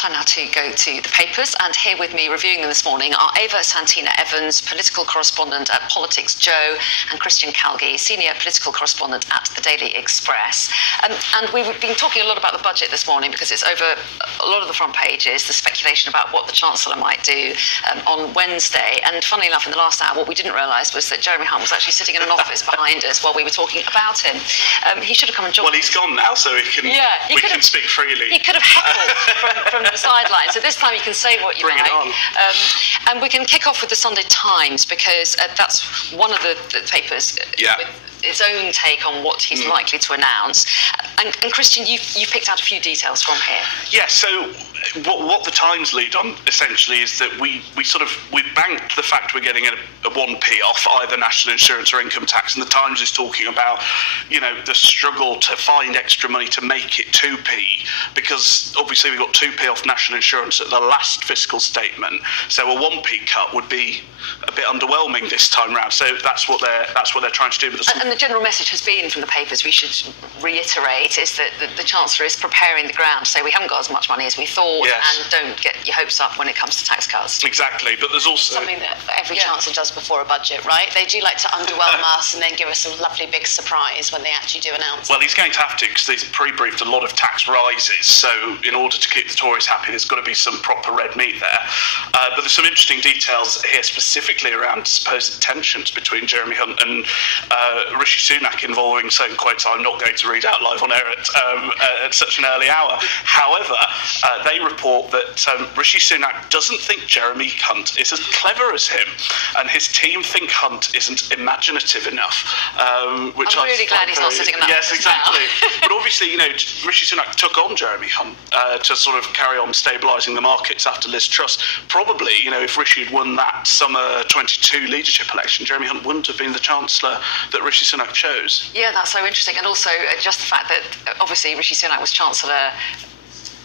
Time now to go to the papers, and here with me reviewing them this morning are Ava Santina Evans, political correspondent at Politics Joe, and Christian Calgie, senior political correspondent at the Daily Express. And we've been talking a lot about the budget this morning because it's over a lot of the front pages, the speculation about what the Chancellor might do on Wednesday. And funnily enough, in the last hour, what we didn't realise was that Jeremy Hunt was actually sitting in an office behind us while we were talking about him. He should have come and joined. Well, he's gone now, so we can speak freely. He could have heckled from the sideline. So this time you can say what you Bring like. it on. And we can kick off with the Sunday Times because that's one of the papers with its own take on what he's likely to announce. And Christian, you picked out a few details from here. Yeah, so what the Times lead on essentially is that we banked the fact we're getting a 1p off either national insurance or income tax, and the Times is talking about, the struggle to find extra money to make it 2p, because obviously we got 2p off national insurance at the last fiscal statement, so a 1p cut would be a bit underwhelming this time round. So that's what they're trying to do. And the general message has been from the papers, we should reiterate, is that the Chancellor is preparing the ground to say we haven't got as much money as we thought, and don't get your hopes up when it comes to tax cuts. Exactly, but there's also something that every Chancellor does before a budget, right? They do like to underwhelm us and then give us a lovely big surprise when they actually do announce. Well, he's going to have to, because he's pre-briefed a lot of tax rises, so in order to keep the Tories happy, there's got to be some proper red meat there. But there's some interesting details here specifically around supposed tensions between Jeremy Hunt and Rishi Sunak involving certain quotes I'm not going to read out live on air at such an early hour. However, they report that Rishi Sunak doesn't think Jeremy Hunt is as clever as him, and his team think Hunt isn't imaginative enough. Which I'm really glad he's not sitting in that Yes, office exactly. now. But obviously, Rishi Sunak took on Jeremy Hunt to sort of carry on stabilising the markets after Liz Truss. Probably, if Rishi had won that summer 22 leadership election, Jeremy Hunt wouldn't have been the Chancellor that Rishi Sunak chose. Yeah, that's so interesting. And also just the fact that obviously Rishi Sunak was Chancellor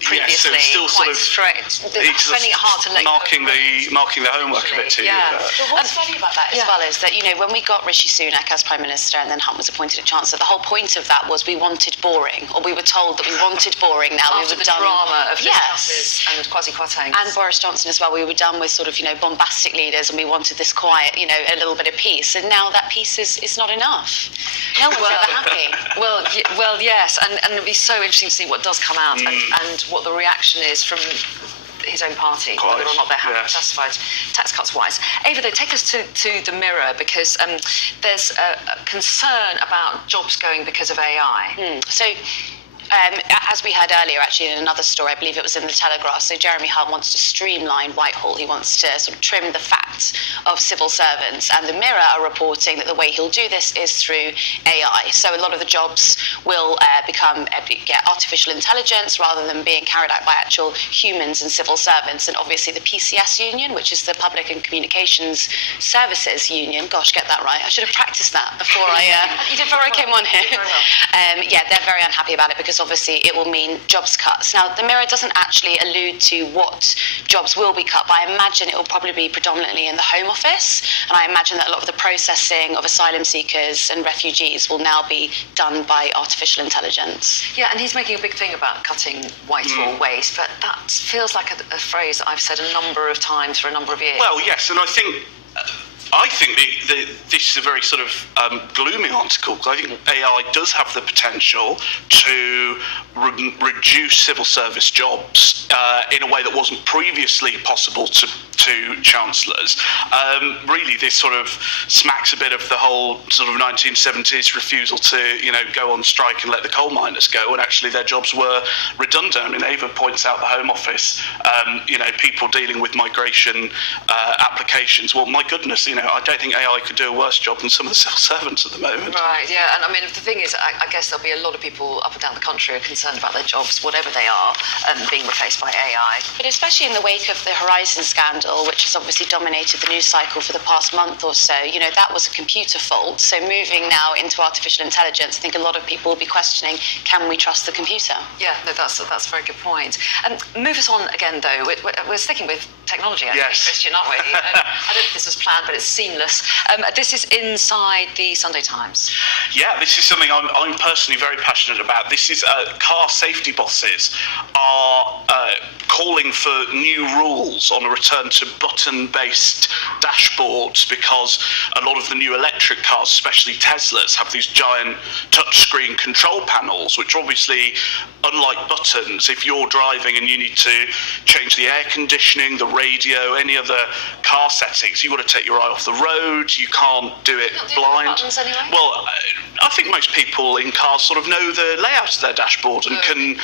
previously, so still quite strict. Finding it hard to let marking the homework a bit to you. But what's funny about that as well is that, when we got Rishi Sunak as Prime Minister and then Hunt was appointed as Chancellor, the whole point of that was we wanted boring, or we were told that we wanted boring. Now after we were the done drama of Liz Truss and Kwasi Kwarteng. And Boris Johnson as well, we were done with sort of, bombastic leaders, and we wanted this quiet, a little bit of peace. And now that peace is not enough. No one's ever happy. Well, yes, and it'll be so interesting to see what does come out and what the reaction is from his own party, whether or not they're happy justified tax cuts wise. Ava, though, take us to the Mirror, because there's a concern about jobs going because of AI. As we heard earlier, actually, in another story, I believe it was in the Telegraph, so Jeremy Hunt wants to streamline Whitehall. He wants to sort of trim the fat of civil servants. And the Mirror are reporting that the way he'll do this is through AI. So a lot of the jobs will get artificial intelligence rather than being carried out by actual humans and civil servants. And obviously the PCS union, which is the Public and Communications Services Union, gosh, get that right. I should have practiced that before I came on here. They're very unhappy about it because obviously it will mean jobs cuts. Now, the Mirror doesn't actually allude to what jobs will be cut, but I imagine it will probably be predominantly in the Home Office, and I imagine that a lot of the processing of asylum seekers and refugees will now be done by artificial intelligence. Yeah, and he's making a big thing about cutting Whitehall waste, but that feels like a phrase that I've said a number of times for a number of years. Well, yes, and I think this is a very sort of gloomy article, because I think AI does have the potential to reduce civil service jobs in a way that wasn't previously possible to chancellors. Really, this sort of smacks a bit of the whole sort of 1970s refusal to, go on strike and let the coal miners go, and actually their jobs were redundant. I mean, Ava points out the Home Office, people dealing with migration applications. Well, my goodness, I don't think AI could do a worse job than some of the civil servants at the moment. Right, yeah, and I mean, the thing is, I guess there'll be a lot of people up and down the country who are concerned about their jobs, whatever they are, being replaced by AI. But especially in the wake of the Horizon scandal, which has obviously dominated the news cycle for the past month or so, that was a computer fault. So moving now into artificial intelligence, I think a lot of people will be questioning, can we trust the computer? Yeah, no, that's a very good point. Move us on again, though. We're sticking with technology, I think, Christian, aren't we? I don't know if this was planned, but it's seamless. This is inside the Sunday Times. Yeah, this is something I'm personally very passionate about. This is car safety bosses are calling for new rules on a return to button-based dashboards, because a lot of the new electric cars, especially Teslas, have these giant touchscreen control panels, which obviously, unlike buttons, if you're driving and you need to change the air conditioning, the radio, any other car settings, you've got to take your eye off the road. You can't do it blind. Buttons anyway? Well, I think most people in cars sort of know the layout of their dashboard and can,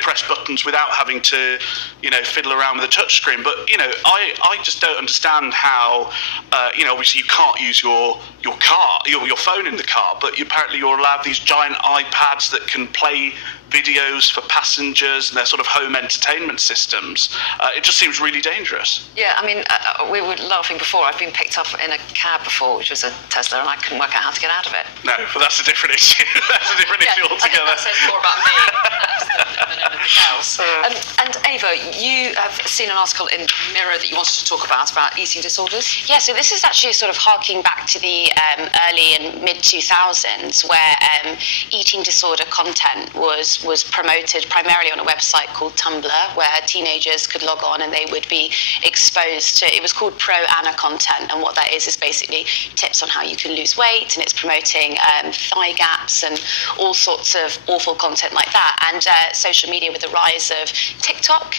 press buttons without having to, fiddle around with a touchscreen. But, I just don't understand how, obviously you can't use your phone in the car, but apparently you're allowed these giant iPads that can play videos for passengers and their sort of home entertainment systems. It just seems really dangerous. Yeah, I mean, we were laughing before. I've been picked up in a cab before, which was a Tesla, and I couldn't work out how to get out of it. No, but that's a different issue. That's a different issue altogether. I think that says more about me than anything else. And Ava, you have seen an article in Mirror that you wanted to talk about eating disorders. Yeah, so this is actually sort of harking back to the early and mid-2000s, where eating disorder content was promoted primarily on a website called Tumblr, where teenagers could log on and they would be exposed to, it was called pro-Ana content, and what that is basically tips on how you can lose weight, and it's promoting thigh gaps and all sorts of awful content like that. And social media, with the rise of TikTok,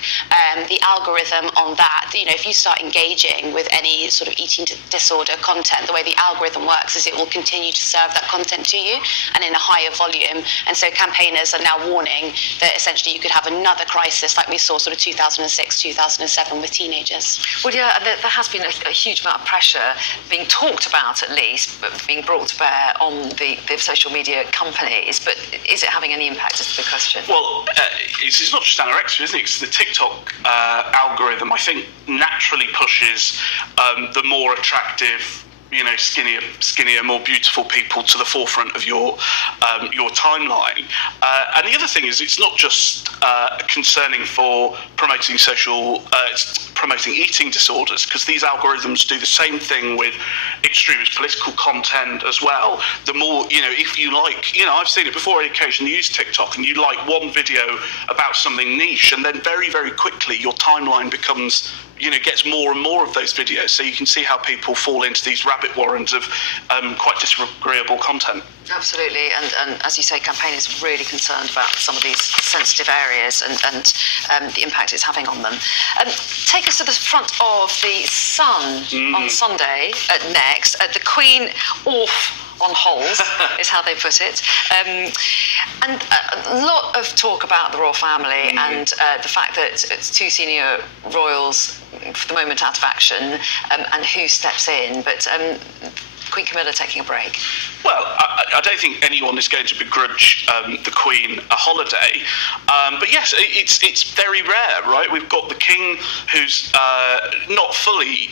the algorithm on that, if you start engaging with any sort of eating disorder content, the way the algorithm works is it will continue to serve that content to you and in a higher volume. And so campaigners are now warning that essentially you could have another crisis like we saw sort of 2006, 2007 with teenagers. Well, yeah, there has been a huge amount of pressure being talked about, at least, but being brought to bear on the social media companies. But is it having any impact, is the question? Well, it's not just anorexia, isn't it? It's the TikTok algorithm, I think, naturally pushes the more attractive, skinnier, more beautiful people to the forefront of your timeline. And the other thing is, it's not just concerning for promoting promoting eating disorders, because these algorithms do the same thing with extremist political content as well. The more, if you like, I've seen it before. I occasionally use TikTok, and you like one video about something niche, and then very, very quickly your timeline becomes, gets more and more of those videos. So you can see how people fall into these rabbit warrens of quite disagreeable content. Absolutely, and as you say, campaigners really concerned about some of these sensitive areas and the impact it's having on them. Take us to the front of the Sun on Sunday next. The Queen off on holes is how they put it. And a lot of talk about the royal family and the fact that it's two senior royals for the moment out of action, and who steps in. But Queen Camilla taking a break. Well, I don't think anyone is going to begrudge the Queen a holiday, but yes, it's very rare, right? We've got the King, who's not fully,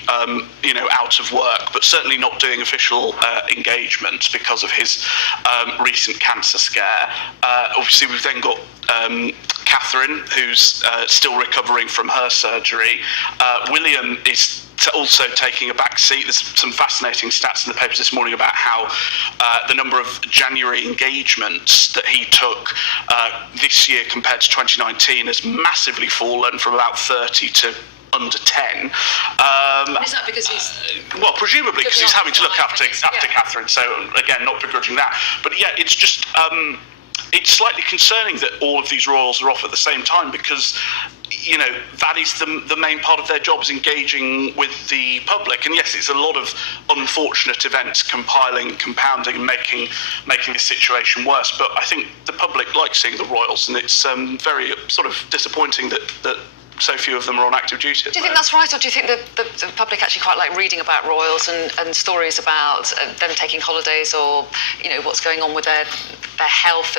out of work, but certainly not doing official engagements because of his recent cancer scare. Obviously, we've then got Catherine, who's still recovering from her surgery. William is also taking a back seat. There's some fascinating stats in the papers this morning about how the number of January engagements that he took this year compared to 2019 has massively fallen from about 30 to under 10. Is that because he's... well, presumably because he's having to look after Catherine, so again, not begrudging that. But yeah, it's just... it's slightly concerning that all of these royals are off at the same time, because that is the main part of their job, is engaging with the public. And yes, it's a lot of unfortunate events compiling, compounding, and making the situation worse. But I think the public likes seeing the royals, and it's very sort of disappointing that so few of them are on active duty. Do you think that's right, or do you think the public actually quite like reading about royals and stories about them taking holidays, or what's going on with their health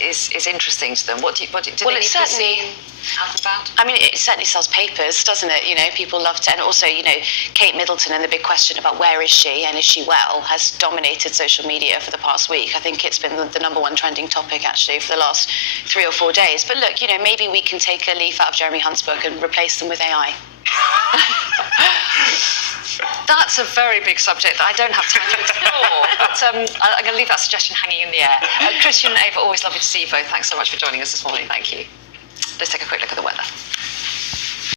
is interesting to them? What do they need to see out about? I mean, it certainly sells papers, doesn't it? People love to, and also, Kate Middleton and the big question about where is she and is she well has dominated social media for the past week. I think it's been the number one trending topic actually for the last 3 or 4 days. But look, maybe we can take a leaf out of Jeremy Hunt's book and replace them with AI. That's a very big subject that I don't have time to explore. But I'm going to leave that suggestion hanging in the air. Christian and Ava, always lovely to see you both. Thanks so much for joining us this morning. Thank you. Let's take a quick look at the weather.